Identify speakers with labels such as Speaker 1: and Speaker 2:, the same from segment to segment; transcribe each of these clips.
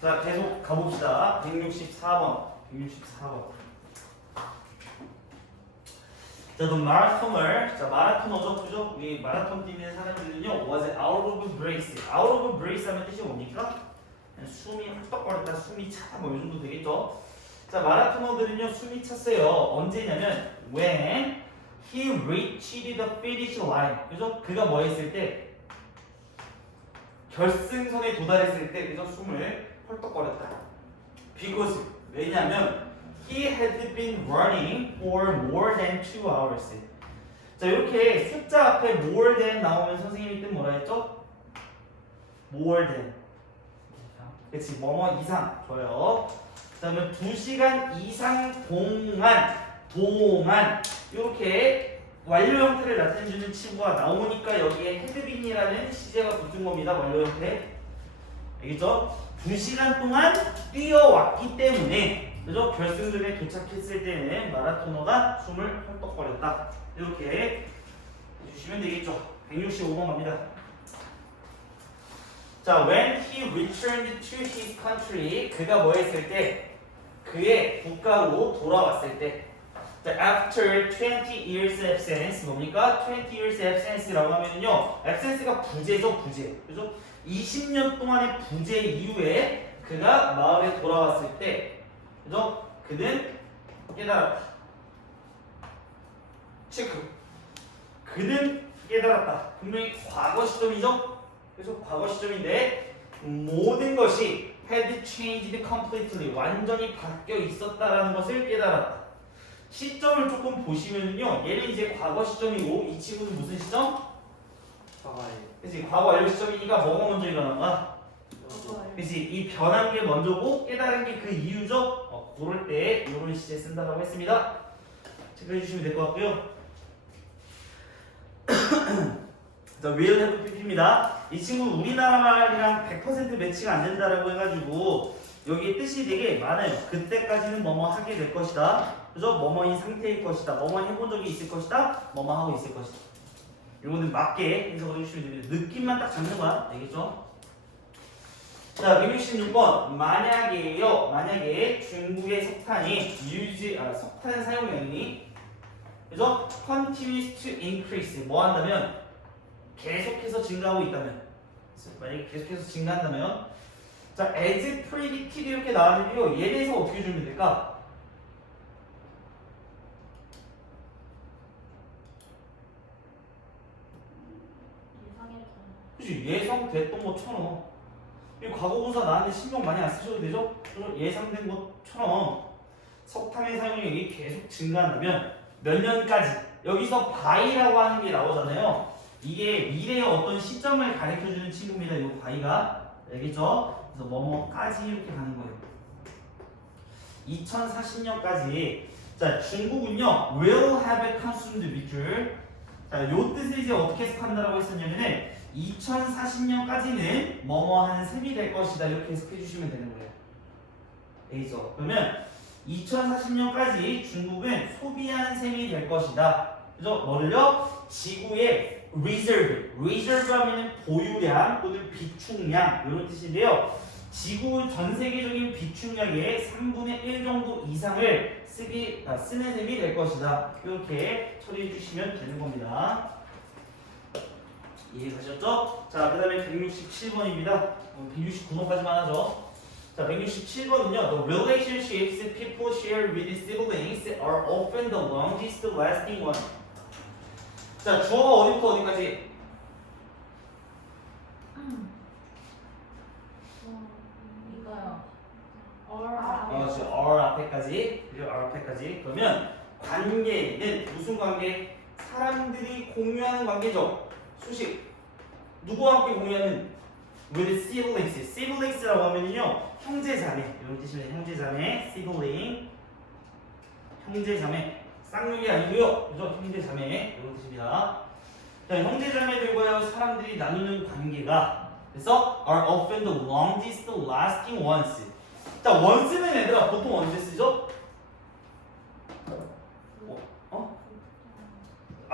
Speaker 1: 자, 계속 가봅시다. 164번. 164번. 자, the 마라톤을, 자, 마라토너죠, 그죠? 우리 마라톤 뛰는 사람들은요, was out of breath. out of breath 하면 뜻이 뭡니까? 숨이 헐떡거렸다, 숨이 차다, 뭐, 이 정도 되겠죠? 자, 마라토너들은요, 숨이 찼어요. 언제냐면, when he reached the finish line. 그죠? 그가 뭐 했을 때? 결승선에 도달했을 때, 그죠? 숨을 헐떡거렸다. Because, 왜냐면, he had been running for more than two hours. 자, 이렇게 숫자 앞에 more than 나오면 선생님이 뜻 뭐라 했죠? more than. 그치, 뭐뭐 이상. 좋아요. 그 다음에 2 시간 이상 동안, 동안, 이렇게 완료 형태를 나타내주는 친구가 나오니까 여기에 헤드빈이라는 시제가 붙은 겁니다. 완료 형태. 알겠죠? 2시간 동안 뛰어왔기 때문에 그죠? 결승점에 도착했을 때는 마라토너가 숨을 헐떡거렸다. 이렇게 해주시면 되겠죠. 165번 갑니다. 자, when he returned to his country, 그가 뭐 했을 때, 그의 국가로 돌아왔을 때, 자, after 20 years absence, 뭡니까? 20 years absence라고 하면은요, absence가 부재죠, 부재. 그죠? 20년 동안의 부재 이후에 그가 마을에 돌아왔을 때, 그죠? 그는 깨달았다. 체크. 그는 깨달았다. 분명히 과거 시점이죠? 그래서 과거 시점인데 모든 것이 had changed completely 완전히 바뀌어 있었다라는 것을 깨달았다. 시점을 조금 보시면요, 얘는 이제 과거 시점이고 이 친구는 무슨 시점?
Speaker 2: 과거에
Speaker 1: 그치 과거 완료 시점이니까 뭐가 먼저 일어난가? 그치 이 변한 게 먼저고 깨달은 게 그 이유죠? 어, 그럴 때 이런 시제 쓴다라고 했습니다. 체크해 주시면 될 것 같고요. 자, will have pp입니다. 이 친구 우리나라 말이랑 100% 매치가 안 된다라고 해가지고 여기 뜻이 되게 많아요. 그때까지는 뭐뭐 하게 될 것이다. 그죠? 뭐뭐인 상태일 것이다. 뭐뭐 해본 적이 있을 것이다. 뭐뭐 하고 있을 것이다. 요거는 맞게 해석을 해주시면 됩니다. 느낌만 딱 잡는 거야. 알겠죠? 자, 166번. 만약에요. 만약에 중국의 석탄이 유지, 아, 석탄 사용량이 그죠? continues to increase. 뭐 한다면? 계속해서 증가하고 있다면. 만약에 계속해서 증가한다면. 자, as predicted 이렇게 나왔는데요. 얘에 대해서 어떻게 주면 될까? 그치? 예상됐던 것처럼. 이 과거분사 나한테 신경 많이 안 쓰셔도 되죠? 그죠? 예상된 것처럼 석탄의 사용량이 계속 증가한다면 몇 년까지? 여기서 바이라고 하는 게 나오잖아요. 이게 미래의 어떤 시점을 가리켜주는 친구입니다. 이 바이가. 알겠죠? 그래서 뭐뭐까지 이렇게 가는 거예요. 2040년까지. 자 중국은요 will have consumed 밑줄. 자 요 뜻을 이제 어떻게 해석한다라고 했었냐면은 2040년까지는 뭐뭐한 셈이 될 것이다 이렇게 해석해 주시면 되는 거예요. 알겠죠? 그러면 2040년까지 중국은 소비한 셈이 될 것이다. 그죠? 뭐를요? 지구의 reserve, reserve 하면은 보유량 또는 비축량 이런 뜻인데요. 지구 전 세계적인 비축량의 3분의 1 정도 이상을 쓰기 아, 쓰는 셈이 될 것이다. 이렇게 처리해 주시면 되는 겁니다. 이해가셨죠? 자, 그 다음에 167번입니다. 169번까지만 하죠. 자, 167번은요. The relationships people share with siblings are often the longest lasting one. 자, 주어가 어디부터 어디까지?
Speaker 3: 이거요.
Speaker 1: 어, 저 R 앞에까지. 그리고 R 앞에까지. 그러면 관계는 무슨 관계? 사람들이 공유하는 관계죠. 수식. 누구와 함께 공유하는? with siblings. siblings라고 하면요. 형제 자매. 이런 뜻입니다. 형제 자매. sibling. 형제 자매. 쌍욕이 아니고요. 그죠? 형제 자매. 이런 뜻입니다. 자, 형제 자매들과요 사람들이 나누는 관계가 그래서 are often the longest lasting ones. 자, 원스는 얘들아 보통 언제 쓰죠? 어?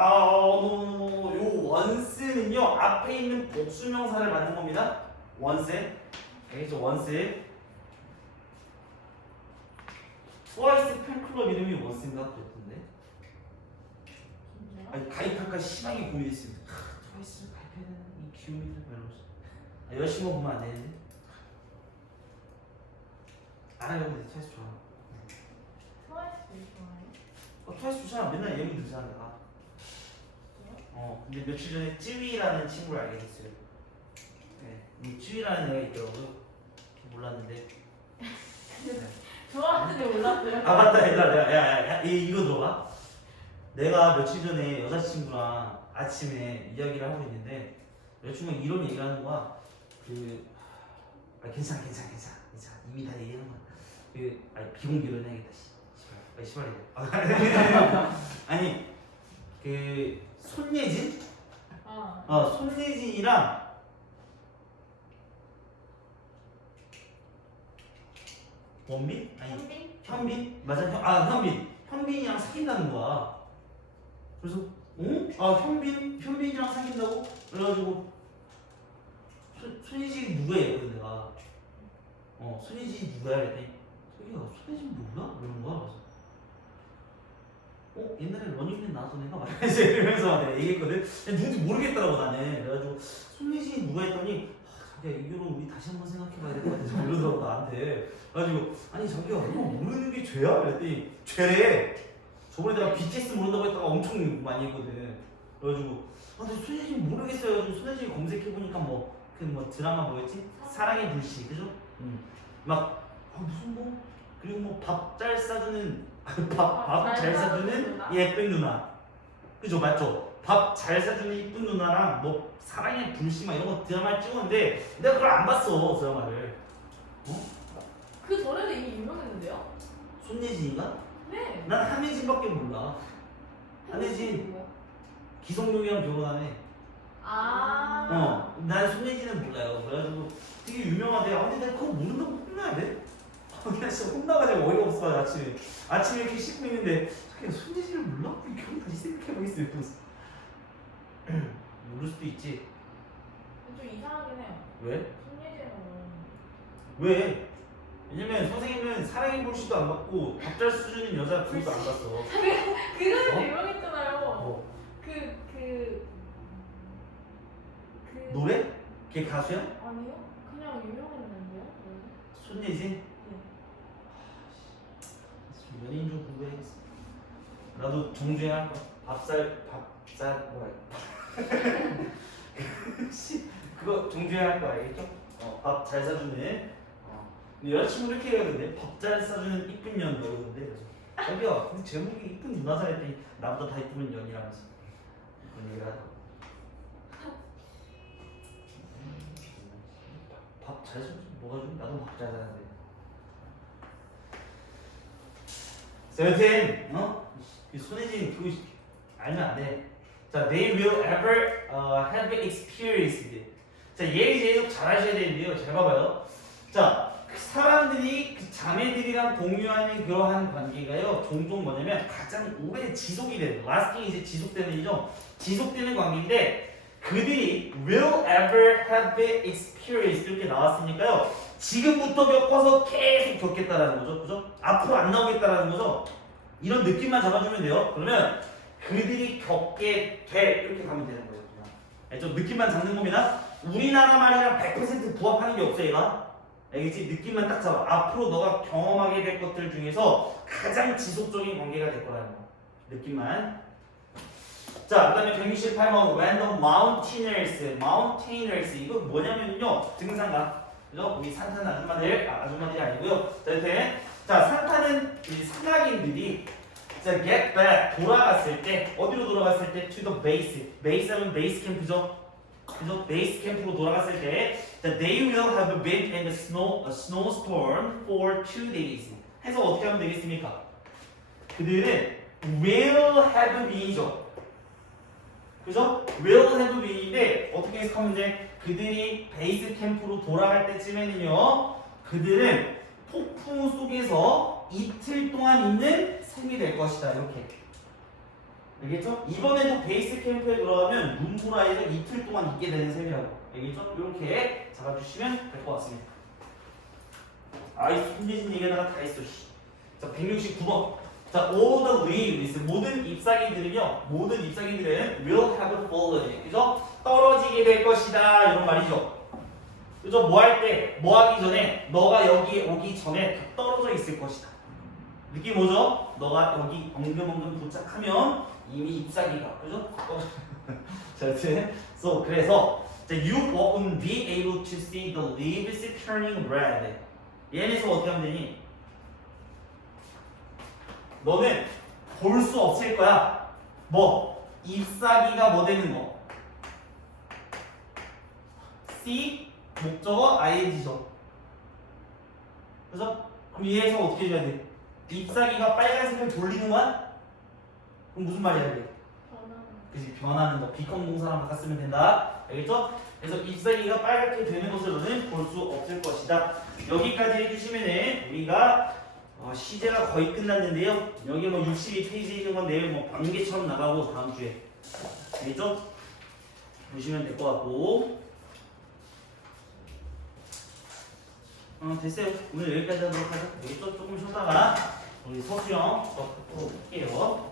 Speaker 1: 아, 어, 요 원스는요 앞에 있는 복수명사를 받는 겁니다. 원스, 알겠죠? 원스. 트와이스 팬클럽 이름이 뭔가 그랬던데. 아니 가입할까 심하게 고민했습니다. 하, 트와이스를 가입해야 되는 이 기운이들 이러면서. 아, 열심히 보면 안 되는데. 알아요, 근데 트와이스 좋아.
Speaker 3: 트와이스 되게 좋아해요.
Speaker 1: 어, 트와이스 좋잖아. 맨날 예능 듣잖아.
Speaker 3: 진짜요?
Speaker 1: 어, 근데 며칠 전에 찌위라는 친구를 알게 됐어요. 네, 이 찌위라는 애가 있더라고요. 몰랐는데. 네.
Speaker 3: 좋아하는지 몰랐어요.
Speaker 1: 아 맞다 얘들아 내가 야, 야, 야 이, 이거 들어봐 내가 며칠 전에 여자친구랑 아침에 이야기를 하고 있는데 여자친구가 이런 얘기를 하는 거야 그 아, 괜찮아 괜찮아 괜찮아 괜찮아 이미 다 얘기한 거야 그 아니 비공개로 해야겠다 씨 씨발 아, 씨발이래 아니 그 손예진
Speaker 3: 아,
Speaker 1: 어 손예진이랑 원빈 아니
Speaker 3: 현빈?
Speaker 1: 현빈? 맞아 현, 아 현빈 현빈이랑 사귄다는 거야 그래서 어? 아 현빈? 현빈이랑 사귄다고? 그래가지고 손- 손예진이 누구예요? 그래 내가 어 손예진이 누구야? 그랬더니 손예진 누구야? 이러는 거야 그래서 어? 옛날에 러닝맨 애가 막 이제 이러면서 내가 얘기했거든 근데 누군지 모르겠더라고 나는 그래가지고 손예진이 누가 했더니 아, 자기야 이거는 우리 다시 한번 생각해봐야 될 것 같아서 이러더라고 나한테 그래가지고 아니 자기야 이거 모르는 게 죄야? 그랬더니 죄래 저번에 내가 BTS 모른다고 했다가 엄청 많이 했거든 그래가지고 아 근데 손예진 모르겠어요 그래가지고 손예진 검색해보니까 뭐 그 뭐 드라마 뭐였지? 사랑의 불씨 그죠? 막 아, 무슨 뭐 그리고 뭐 밥 잘 싸주는 밥 잘 사주는
Speaker 3: 누나?
Speaker 1: 예쁜 누나 그죠 맞죠? 밥 잘 사주는 이쁜 누나랑 뭐 사랑의 불씨 막 이런 거 드라마 찍었는데 내가 그걸 안 봤어 드라마를
Speaker 3: 그 전에도 이미 유명했는데요?
Speaker 1: 손예진인가?
Speaker 3: 네.
Speaker 1: 난 한예진밖에 몰라 한예진.
Speaker 3: 누구야?
Speaker 1: 기성용이랑 결혼하네
Speaker 3: 아.
Speaker 1: 어, 난 손예진은 몰라요. 그래가지고 되게 유명하대. 아, 근데 내가 그거 모른다고 혼나야 돼? 나 진짜 혼나가지고 어이가 없어 아침에. 아침에 이렇게 씻고 있는데 자기가 손예진을 몰라? 결혼 다시 생각해보겠어요. 그래서 모를 수도 있지.
Speaker 3: 좀 이상하긴 해요.
Speaker 1: 왜?
Speaker 3: 손예진은
Speaker 1: 왜? 왜냐면 선생님은 사랑의 불씨도 안 받고 밥잘 수준인 여자 그것도 안 봤어.
Speaker 3: 그거는
Speaker 1: 어?
Speaker 3: 유명했잖아요.
Speaker 1: 뭐
Speaker 3: 그, 그, 그.
Speaker 1: 노래? 걔 가수야?
Speaker 3: 아니요? 원래?
Speaker 1: 손예진?
Speaker 3: 네.
Speaker 1: 연예인 좀 공부해야겠어. 나도 정주행 할 거야. 밥살 밥살 뭐야? 씨, 그거 정주행 할 거야, 알겠죠? 어, 밥 잘 사주는. 어. 여자친구 이렇게 되는데 밥 잘 사주는 이쁜 년 그래서 자기야, 근데 제목이 이쁜 누나잖아 했더니 나보다 다 이쁘면 년이라면서 그런 얘기를 하더라고. 밥잘 사주 뭐가 좀 나도 밥 잘 사는데. 자, 여튼 어? 이 손예진 그거 알면 안 돼. 자, they will ever uh, have experienced. 자, 예의 제속 잘 하셔야 되는데요. 잘 봐봐요. 자, 그 사람들이 그 자매들이랑 공유하는 그러한 관계가요. 종종 뭐냐면 가장 오래 지속이 되는, lasting 이제 지속되는 이죠. 지속되는 관계인데 그들이 will ever have experienced 이렇게 나왔으니까요. 지금부터 겪어서 계속 겪겠다라는 거죠. 그죠? 앞으로 안 나오겠다라는 거죠. 이런 느낌만 잡아주면 돼요. 그러면 그들이 겪게 돼 이렇게 가면 되는 거예요. 그냥. 네, 좀 느낌만 잡는 겁니다. 우리나라 말이랑 100% 부합하는 게 없어 얘가. 알겠지? 느낌만 딱 잡아. 앞으로 너가 경험하게 될 것들 중에서 가장 지속적인 관계가 될 거라는 거. 느낌만. 자, 그 다음에 168번 random mountaineers, mountaineers 이거 뭐냐면요 등산가. 그죠? 우리 산타는 아줌마들, 아, 아줌마들이 아니고요. 자, 이렇게 자 산타는 이 산악인들이 자 get back 돌아갔을 때 어디로 돌아갔을 때 to the base, base 하면 베이스 캠프죠. 그죠? 베이스 캠프로 돌아갔을 때 자, they will have been in the snow, a snowstorm for two days. 해서 어떻게 하면 되겠습니까? 그들은 will have been이죠. 그죠? will have been인데 어떻게 해석하면 돼? 그들이 베이스 캠프로 돌아갈 때쯤에는요, 그들은 폭풍 속에서 이틀 동안 있는 셈이 될 것이다. 이렇게. 알겠죠? 이번에도 베이스 캠프에 돌아가면 눈보라에서 이틀 동안 있게 되는 셈이라고. 알겠죠? 이렇게 잡아주시면 될 것 같습니다. 아이 손재진 얘기하다가 다 했어. 씨. 자 169번 자 all the leaves 모든 잎사귀들은요 모든 잎사귀들은 will have fallen 그죠? 떨어지게 될 것이다 이런 말이죠 그죠? 뭐 할 때 뭐 하기 전에 너가 여기 오기 전에 다 떨어져 있을 것이다 느낌 뭐죠? 너가 여기 엉금엉금 도착하면 이미 잎사귀가 그죠? 자 여튼 so 그래서 자, you won't be able to see the leaves turning red 얘네서 어떻게 하면 되니? 너는 볼 수 없을 거야. 뭐 잎사귀가 뭐 되는 거? C 목적어 ing죠. 그래서 그럼 얘에서 어떻게 해줘야 돼? 잎사귀가 빨간색을 돌리는 거야? 그럼 무슨 말이야 이게?
Speaker 3: 변하는
Speaker 1: 그지 변하는 거 비컨 동사랑 바꿔 쓰면 된다. 알겠죠? 그래서 잎사귀가 빨갛게 되는 것을 너는 볼 수 없을 것이다. 여기까지 해주시면은 우리가 어, 시제가 거의 끝났는데요. 여기 뭐 62페이지에 있는 건 내일 뭐 반개처럼 나가고 다음 주에 알겠죠? 보시면 될 것 같고 어 됐어요. 오늘 여기까지 하도록 하죠. 알겠죠? 조금 쉬다가 우리 서수영 또 할게요.